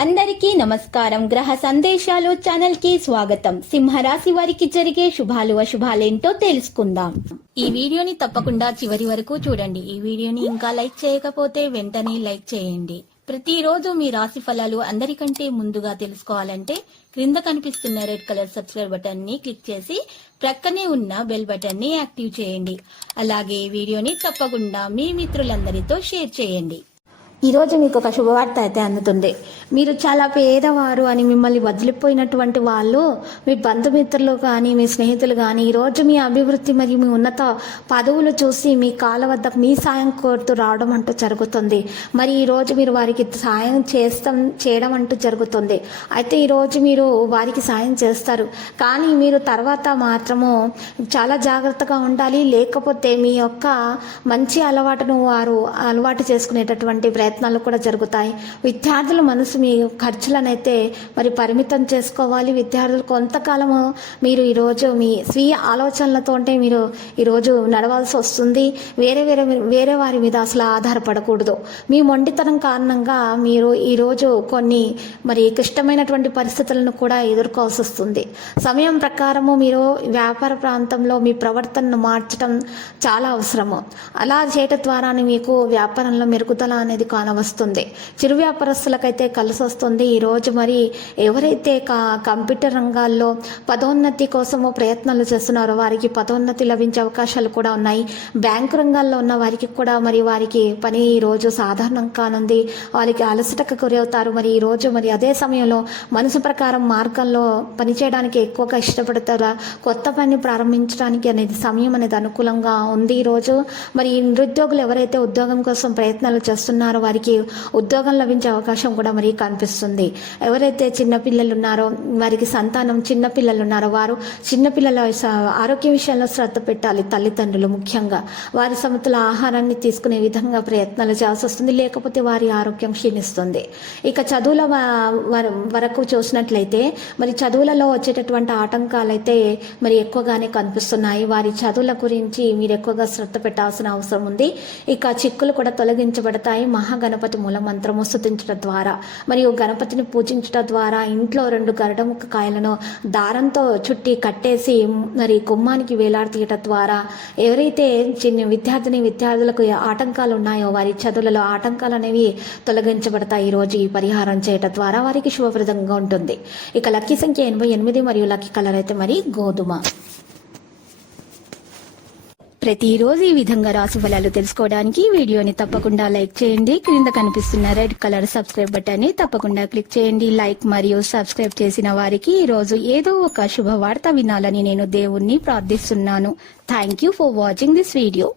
అందరికీ నమస్కారం. గ్రహ సందేశాలు ఛానల్ కి స్వాగతం. సింహరాశి వారికి జరిగే శుభాలు అశుభాలేంటో తెలుసుకుందాం. ఈ వీడియోని తప్పకుండా చివరి వరకు చూడండి. ఈ వీడియోని ఇంకా లైక్ చేయకపోతే వెంటనే లైక్ చేయండి. ప్రతిరోజు మీ రాశి ఫలాలు అందరికంటే ముందుగా తెలుసుకోవాలంటే క్రింద కనిపిస్తున్న రెడ్ కలర్ సబ్స్క్రైబ్ బటన్ ని క్లిక్ చేసి ప్రక్కనే ఉన్న బెల్ బటన్ ని యాక్టివ్ చేయండి. అలాగే వీడియోని తప్పకుండా మీ మిత్రులందరితో షేర్ చేయండి. ఈరోజు మీకు ఒక శుభవార్త అయితే అందుతుంది. మీరు చాలా పేదవారు అని మిమ్మల్ని వదిలిపోయినటువంటి వాళ్ళు, మీ బంధుమిత్రులు కానీ మీ స్నేహితులు కానీ ఈరోజు మీ అభివృద్ధి మరియు మీ ఉన్నత పదవులు చూసి మీ కాళ్ళ వద్దకు మీ సాయం కోరుతూ రావడం అంటూ జరుగుతుంది. మరి ఈరోజు మీరు వారికి సాయం చేయడం అంటూ జరుగుతుంది. అయితే ఈరోజు మీరు వారికి సాయం చేస్తారు, కానీ మీరు తర్వాత మాత్రము చాలా జాగ్రత్తగా ఉండాలి. లేకపోతే మీ యొక్క మంచి అలవాటును వారు అలవాటు చేసుకునేటటువంటి ప్రయత్నాలు కూడా జరుగుతాయి. విద్యార్థుల మనసు మీ ఖర్చులనైతే మరి పరిమితం చేసుకోవాలి. విద్యార్థులు కొంతకాలము మీరు ఈరోజు మీ స్వీయ ఆలోచనలతో మీరు ఈరోజు నడవాల్సి వస్తుంది. వేరే వారి మీద అసలు ఆధారపడకూడదు. మీ మొండితనం కారణంగా మీరు ఈరోజు కొన్ని మరి క్లిష్టమైనటువంటి పరిస్థితులను కూడా ఎదుర్కోవాల్సి వస్తుంది. సమయం ప్రకారము మీరు వ్యాపార ప్రాంతంలో మీ ప్రవర్తనను మార్చడం చాలా అవసరము. అలా చేయటం ద్వారా మీకు వ్యాపారంలో మెరుగుదల అనేది వస్తుంది. చిరు వ్యాపారస్తులకైతే కలిసి వస్తుంది. ఈరోజు మరి ఎవరైతే కంప్యూటర్ రంగాల్లో పదోన్నతి కోసము ప్రయత్నాలు చేస్తున్నారో వారికి పదోన్నతి లభించే అవకాశాలు కూడా ఉన్నాయి. బ్యాంకు రంగాల్లో ఉన్న వారికి కూడా మరి వారికి పని ఈరోజు సాధారణం కానుంది. వారికి అలసటకు గురవుతారు. మరి ఈరోజు మరి అదే సమయంలో మనసు ప్రకారం మార్గంలో పనిచేయడానికి ఎక్కువగా ఇష్టపడతారు. కొత్త పని ప్రారంభించడానికి అనేది సమయం అనేది అనుకూలంగా ఉంది. ఈరోజు మరి నిరుద్యోగులు ఎవరైతే ఉద్యోగం కోసం ప్రయత్నాలు చేస్తున్నారో వారికి ఉద్యోగం లభించే అవకాశం కూడా మరి కనిపిస్తుంది. ఎవరైతే చిన్నపిల్లలు ఉన్నారో వారికి సంతానం చిన్నపిల్లలు ఉన్నారో వారు చిన్నపిల్లల ఆరోగ్య విషయంలో శ్రద్ధ పెట్టాలి. తల్లిదండ్రులు ముఖ్యంగా వారి సమతుల ఆహారాన్ని తీసుకునే విధంగా ప్రయత్నాలు చేయాల్సి వస్తుంది. లేకపోతే వారి ఆరోగ్యం క్షీణిస్తుంది. ఇక చదువుల వరకు చూసినట్లయితే మరి చదువులలో వచ్చేటటువంటి ఆటంకాలైతే మరి ఎక్కువగానే కనిపిస్తున్నాయి. వారి చదువుల గురించి మీరు ఎక్కువగా శ్రద్ధ పెట్టాల్సిన అవసరం ఉంది. ఇక చిక్కులు కూడా తొలగించబడతాయి. మహాగణపతి మూల మంత్రము స్తుతించడం ద్వారా మరియు గణపతిని పూజించడం ద్వారా ఇంట్లో 2 గరుడముఖ కాయలను దారంతో చుట్టి కట్టేసి మరి గుమ్మానికి వేలాడతీయటం ద్వారా ఎవరైతే చిన్న విద్యార్థులకు ఆటంకాలు ఉన్నాయో వారి చదువులలో ఆటంకాలు అనేవి తొలగించబడతాయి. ఈరోజు ఈ పరిహారం చేయటం ద్వారా వారికి శుభప్రదంగా ఉంటుంది. ఇక లక్కీ సంఖ్య 88 మరియు లక్కీ కలర్ అయితే మరి గోధుమ. ప్రతిరోజు ఈ విధంగా రాశి ఫలాలు తెలుసుకోవడానికి వీడియోని తప్పకుండా లైక్ చేయండి. క్రింద కనిపిస్తున్న రెడ్ కలర్ సబ్స్క్రైబ్ బటన్ ని తప్పకుండా క్లిక్ చేయండి. లైక్ మరియు సబ్స్క్రైబ్ చేసిన వారికి ఈ రోజు ఏదో ఒక శుభవార్త వినాలని నేను దేవుణ్ణి ప్రార్థిస్తున్నాను. Thank you for watching this video.